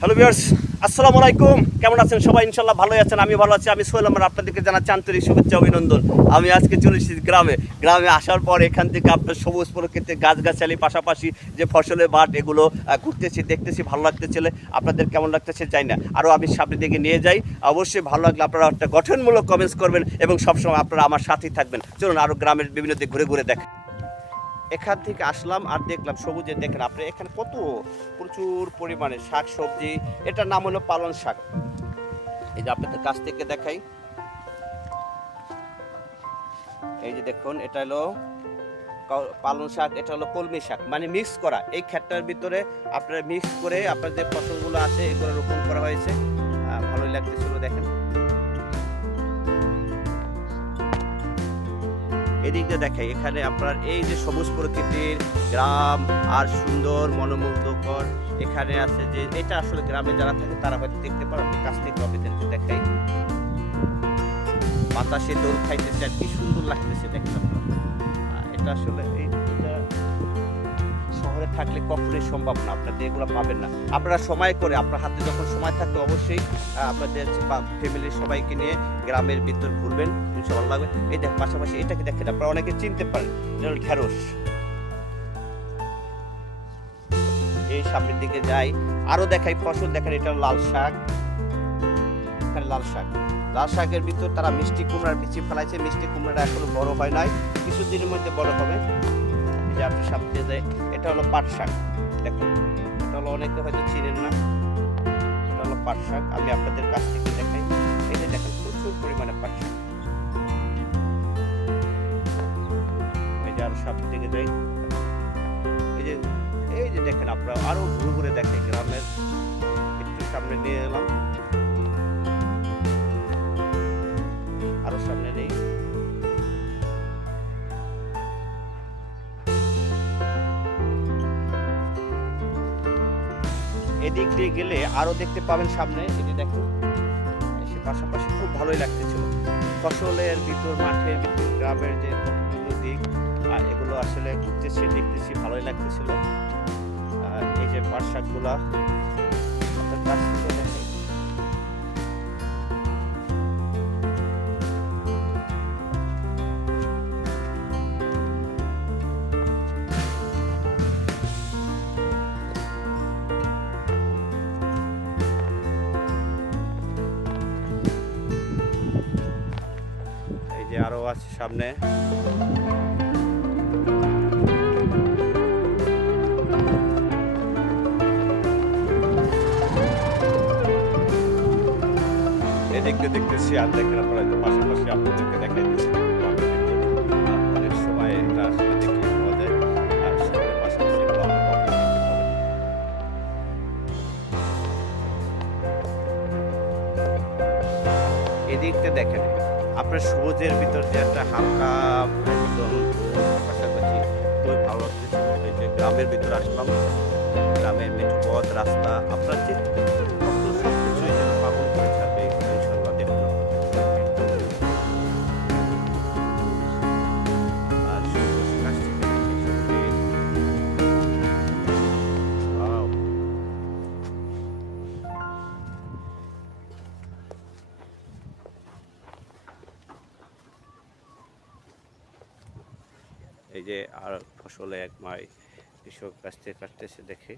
Hello viewers, আসসালামু আলাইকুম। কেমন আছেন সবাই? ইনশাল্লাহ ভালোই আছেন আমি ভালো আছি। আমি সোহেল আমার আপনাদেরকে জানাচ্ছি আন্তরিক শুভেচ্ছা, অভিনন্দন। আমি আজকে চলে এসেছি গ্রামে। গ্রামে আসার পর এখান থেকে আপনার সবুজ প্রকৃতি গাছগাছালি, পাশাপাশি যে ফসলের বাট, এগুলো ঘুরতেছি, দেখতেছি, ভালো লাগতে লাগতেছিল আপনাদের কেমন লাগতেছে চাই না। আরও আমি সামনের দিকে নিয়ে যাই। অবশ্যই ভালো লাগলে আপনারা একটা গঠনমূলক কমেন্টস করবেন এবং সবসময় আপনারা আমার সাথেই থাকবেন। চলুন আরও গ্রামের বিভিন্ন দিক ঘুরে ঘুরে দেখেন। এখান থেকে আসলাম আর দেখলাম সবুজে, দেখেন আপনি এখানে কত প্রচুর পরিমাণে শাক, সবজি। এটার নাম হলো পালন শাক। এই যে আপনাদের কাছ থেকে দেখাই। এই যে দেখুন, এটা হলো পালন শাক, এটা হলো কলমি শাক। মানে মিক্স করা। এই ক্ষেতটার ভিতরে আপনারা মিক্স করে আপনার যে ফসলগুলো আছে, এগুলো রোপণ করা হয়েছে। ভালোই লাগতেছিল, দেখেন। এদিক দিয়ে দেখাই। এখানে আপনার এই যে সবুজ প্রকৃতির গ্রাম আর সুন্দর, মনোমুগ্ধকর, এখানে আছে যে এটা আসলে গ্রামে যারা থাকে, তারা হয়তো দেখতে পারে আপনি কাছ থেকে আপনাদেরকে দেখাই। বাতাসে দৌড় খাইতেছে আর কি সুন্দর লাগতেছে দেখেন আপনার। এটা আসলে এই থাকলে কখনোই সম্ভব না আপনাদের এগুলো পাবেন না। আপনারা সময় করে, আপনার হাতে যখন সময় থাকবে অবশ্যই আপনাদের ফ্যামিলির সবাইকে নিয়ে গ্রামের ভিতর ঘুরবেন, ইনশাআল্লাহ লাগবে। এই দেখ পাশাপাশি এটাকে দেখেন, আপনারা অনেকে চিনতে পারেন হলো ঢেঁড়স। এই সামনের দিকে যাই, আরও দেখাই, ফসল দেখেন, এটা লাল শাক। লাল শাক। লাল শাকের ভিতর তারা মিষ্টি কুমড়ার বিচি ফেলাইছে, মিষ্টি কুমড়াটা এখনও বড় হয় নাই, কিছুদিনের মধ্যে বড় হবে। যে আপনি সামনে যায়, এটা হলো পাট শাক। দেখুন এটা হলো অনেকে হয়তো চিনেন না। এটা হলো পাট শাক। আমি আপনাদের কাছ থেকে দেখাই। যে দেখেন প্রচুর পরিমাণে পাট শাক। এই যে আরও সামনের দিকে যাই এই যে এই যে দেখেন আপনারা, আরও ঘুরে ঘুরে দেখেন গ্রামের। একটু সামনে নিয়ে এলাম। এদিক দিয়ে গেলে আরও দেখতে পাবেন সামনে এটি দেখুন সে পাশাপাশি খুব ভালোই লাগতেছিল। ফসলের ভিতর, মাঠের ভিতর, গ্রামের যে দিক এগুলো আসলে ঘুরতেছি দেখতেছি, ভালোই লাগতেছিল। এই যে পাটশাকগুলা তার কাছ আপনার যে আরও আছে সামনে। এদিকে দেখতেছি আর দেখেন যে পাশাপাশি আপনাদেরকে দেখাইতেছি অনেক সময় এটা আসলে দেখতে দেখেন। আপনার সবুজের ভিতর যে একটা হালকা একদম পাশাপাশি খুবই ভালো যে গ্রামের ভিতর আসলাম। গ্রামের মেঠো পথ রাস্তা, আপনার যে এই যে আর ফসলে এক মাই কৃষক কাছ কাটতেছে দেখে।